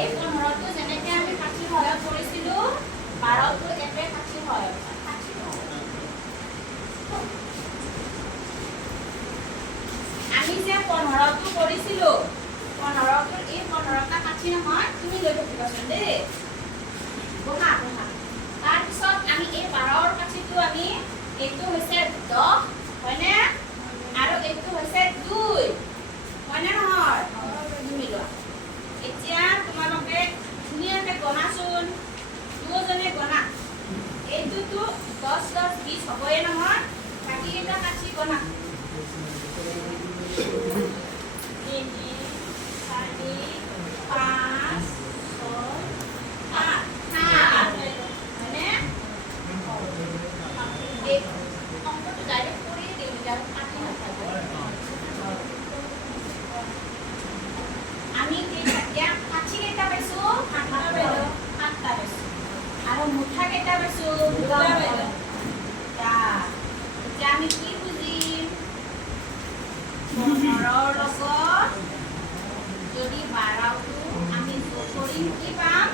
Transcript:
এই 15টো যেনেকৈ আমি ষাঠিৰ সহায়ত কৰিছিলোঁ 12টো একে ষাঠিৰ সহায়ত আমি যে 15টো কৰিছিলোঁ 15টো এই 15টা ষাঠি নহয় তুমি লৈ থাকিবাচোন দেই বহা বহা তাৰপিছত আমি এই 12ৰ ষাঠিটো আমি এইটো হৈছে 10 হয়নে আৰু এইটো হৈছে 2 হয়নে নহয় তুমি লোৱা এতিয়া তোমালোকে ধুনীয়াকৈ গণাচোন দুজনে গণা এইটোতো 10 10 20 হ'বই নহয় বাকী এটা ষাঠি গণা 3 4 5 6 8 হয়নে এই অংকটো ডাইৰেক্ট কৰিয়ে দিওঁ এতিয়া কাটি নাথাকো আমি এতিয়া ষাঠি কেইটা পাইছোঁ 8টা পাইছোঁ 8টা পাইছোঁ আৰু মুঠা কেইটা পাইছোঁ 2টা পাইছোঁ এতিয়া আমি কি বুজিম 15ৰ লগত যদি 12টো আমি যোগ কৰিম কি পাম